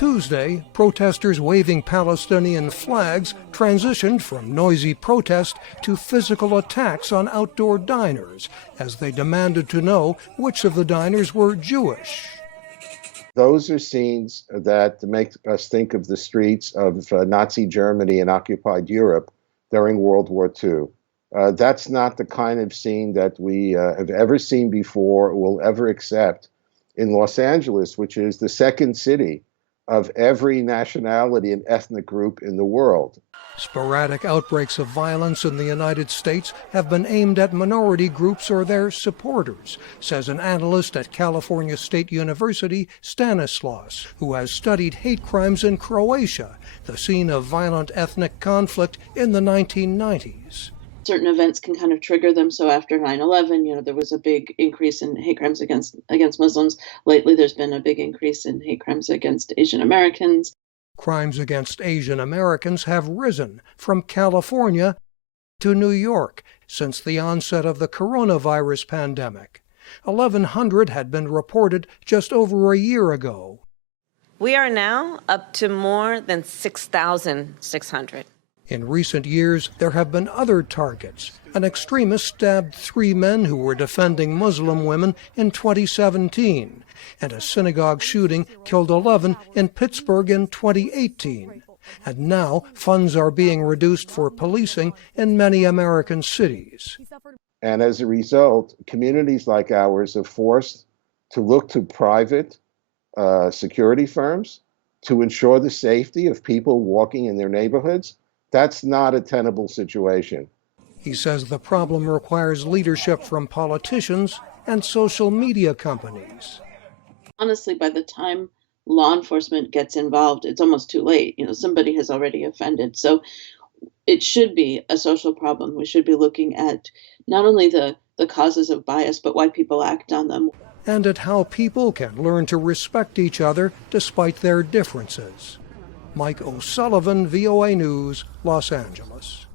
Tuesday, protesters waving Palestinian flags transitioned from noisy protest to physical attacks on outdoor diners as they demanded to know which of the diners were Jewish. Those are scenes that make us think of the streets of Nazi Germany and occupied Europe during World War II. That's not the kind of scene that we have ever seen before or will ever accept in Los Angeles, which is the second city of every nationality and ethnic group in the world. Sporadic outbreaks of violence in the United States have been aimed at minority groups or their supporters, says an analyst at California State University, Stanislaus, who has studied hate crimes in Croatia, the scene of violent ethnic conflict in the 1990s. Certain events can kind of trigger them. So after 9/11, there was a big increase in hate crimes against Muslims. Lately, there's been a big increase in hate crimes against Asian Americans. Crimes against Asian Americans have risen from California to New York since the onset of the coronavirus pandemic. 1,100 had been reported just over a year ago. We are now up to more than 6,600. In recent years, there have been other targets. An extremist stabbed 3 men who were defending Muslim women in 2017, and a synagogue shooting killed 11 in Pittsburgh in 2018. And now, funds are being reduced for policing in many American cities. And as a result, communities like ours are forced to look to private security firms to ensure the safety of people walking in their neighborhoods. That's not a tenable situation. He says the problem requires leadership from politicians and social media companies. Honestly, by the time law enforcement gets involved, it's almost too late. Somebody has already offended. So it should be a social problem. We should be looking at not only the causes of bias, but why people act on them. And at how people can learn to respect each other despite their differences. Mike O'Sullivan, VOA News, Los Angeles.